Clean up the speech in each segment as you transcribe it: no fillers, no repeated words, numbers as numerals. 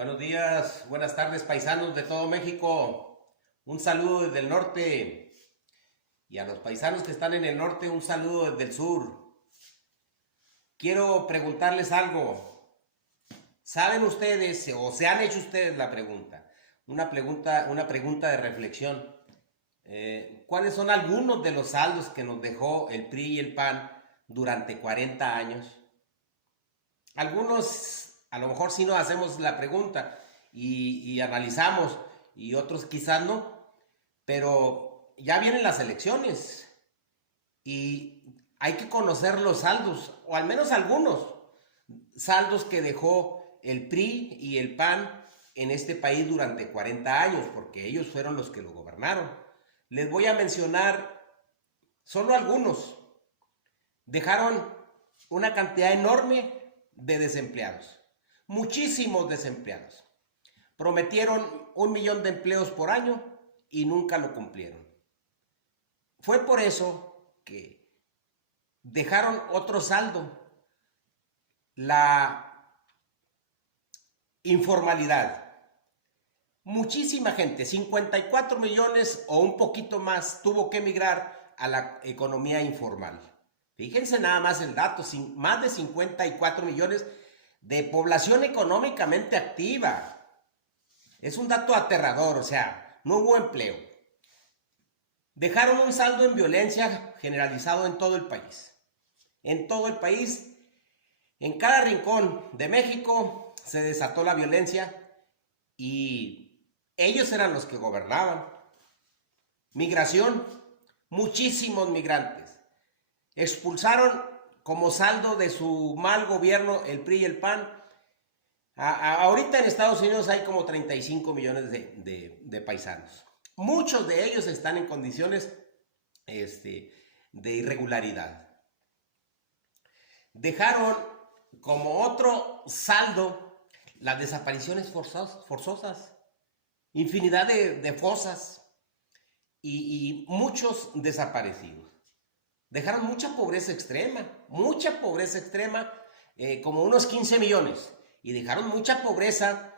Buenos días, buenas tardes, paisanos de todo México. Un saludo desde el norte y a los paisanos que están en el norte, un saludo desde el sur. Quiero preguntarles algo. ¿Saben ustedes o se han hecho ustedes la pregunta? Una pregunta de reflexión. ¿Cuáles son algunos de los saldos que nos dejó el PRI y el PAN durante 40 años? Algunos a lo mejor sí nos hacemos la pregunta y analizamos y otros quizás no, pero ya vienen las elecciones y hay que conocer los saldos, o al menos algunos saldos que dejó el PRI y el PAN en este país durante 40 años, porque ellos fueron los que lo gobernaron. Les voy a mencionar solo algunos. Dejaron una cantidad enorme de desempleados, muchísimos desempleados. Prometieron 1 millón de empleos por año y nunca lo cumplieron. Fue por eso que dejaron otro saldo, la informalidad. Muchísima gente, 54 millones o un poquito más, tuvo que emigrar a la economía informal. Fíjense nada más el dato, más de 54 millones de población económicamente activa. Es un dato aterrador, o sea, no hubo empleo. Dejaron un saldo en violencia generalizado en todo el país. En todo el país, en cada rincón de México se desató la violencia y ellos eran los que gobernaban. Migración, muchísimos migrantes. Expulsaron como saldo de su mal gobierno el PRI y el PAN. Ahorita en Estados Unidos hay como 35 millones de paisanos. Muchos de ellos están en condiciones de irregularidad. Dejaron como otro saldo las desapariciones forzosas, infinidad de fosas y muchos desaparecidos. Dejaron mucha pobreza extrema, como unos 15 millones. Y dejaron mucha pobreza,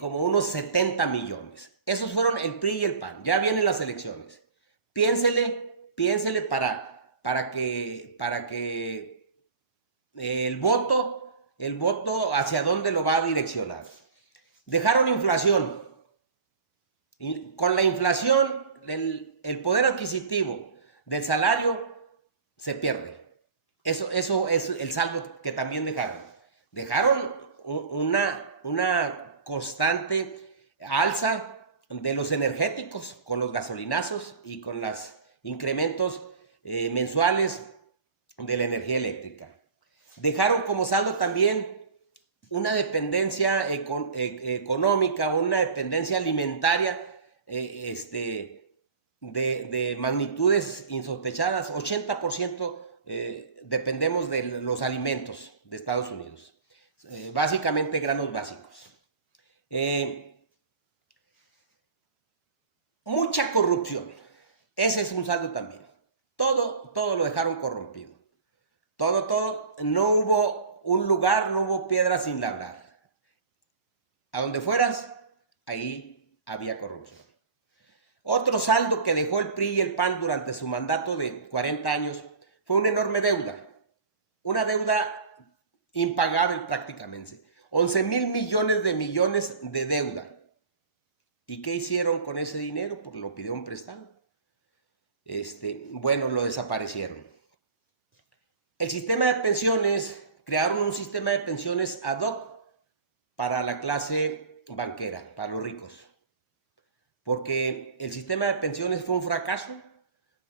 como unos 70 millones. Esos fueron el PRI y el PAN. Ya vienen las elecciones. Piénsele para que el voto hacia dónde lo va a direccionar. Dejaron inflación. Y con la inflación, el poder adquisitivo del salario se pierde. Eso es el saldo que también dejaron. Dejaron una constante alza de los energéticos con los gasolinazos y con los incrementos mensuales de la energía eléctrica. Dejaron como saldo también una dependencia económica, una dependencia alimentaria de magnitudes insospechadas. 80% dependemos de los alimentos de Estados Unidos. Básicamente granos básicos. Mucha corrupción. Ese es un saldo también. Todo lo dejaron corrompido. Todo. No hubo un lugar, no hubo piedra sin labrar. A donde fueras, ahí había corrupción. Otro saldo que dejó el PRI y el PAN durante su mandato de 40 años fue una enorme deuda. Una deuda impagable prácticamente. 11,000 millones de deuda. ¿Y qué hicieron con ese dinero? Pues lo pidieron prestado. Lo desaparecieron. El sistema de pensiones, crearon un sistema de pensiones ad hoc para la clase banquera, para los ricos. Porque el sistema de pensiones fue un fracaso,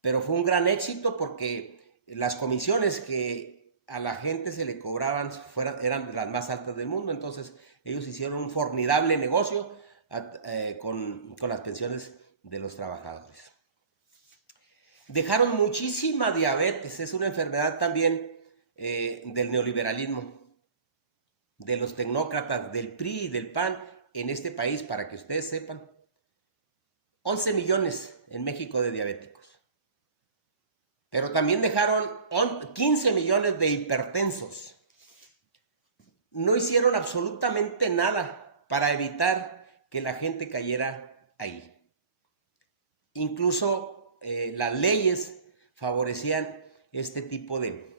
pero fue un gran éxito porque las comisiones que a la gente se le cobraban eran las más altas del mundo. Entonces ellos hicieron un formidable negocio con las pensiones de los trabajadores. Dejaron muchísima diabetes, es una enfermedad también del neoliberalismo, de los tecnócratas, del PRI y del PAN en este país, para que ustedes sepan. 11 millones en México de diabéticos. Pero también dejaron 15 millones de hipertensos. No hicieron absolutamente nada para evitar que la gente cayera ahí. Incluso las leyes favorecían este tipo de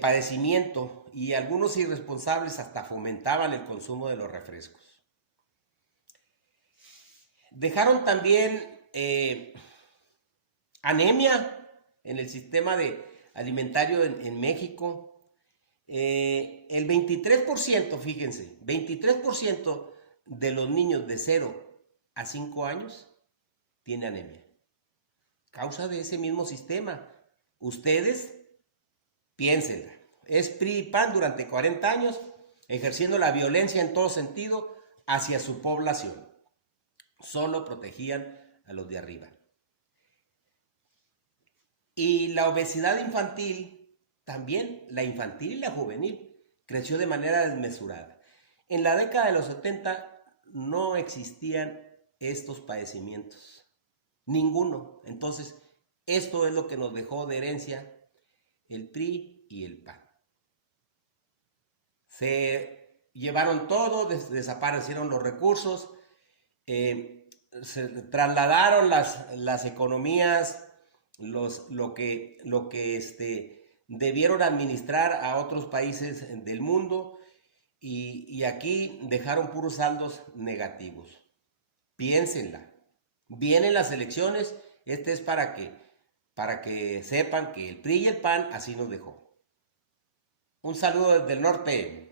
padecimiento, y algunos irresponsables hasta fomentaban el consumo de los refrescos. Dejaron también anemia en el sistema alimentario en México. El 23%, fíjense, 23% de los niños de 0 a 5 años tiene anemia. Causa de ese mismo sistema. Ustedes piénsenla. Es PRI y PAN durante 40 años ejerciendo la violencia en todo sentido hacia su población. Solo protegían a los de arriba. Y la obesidad infantil, también la infantil y la juvenil, creció de manera desmesurada. En la década de los 70 no existían estos padecimientos. Ninguno. Entonces, esto es lo que nos dejó de herencia el PRI y el PAN. Se llevaron todo, desaparecieron los recursos, se trasladaron las economías, lo que debieron administrar a otros países del mundo, y aquí dejaron puros saldos negativos. Piénsenla. Vienen las elecciones, es para que sepan que el PRI y el PAN así nos dejó. Un saludo desde el norte.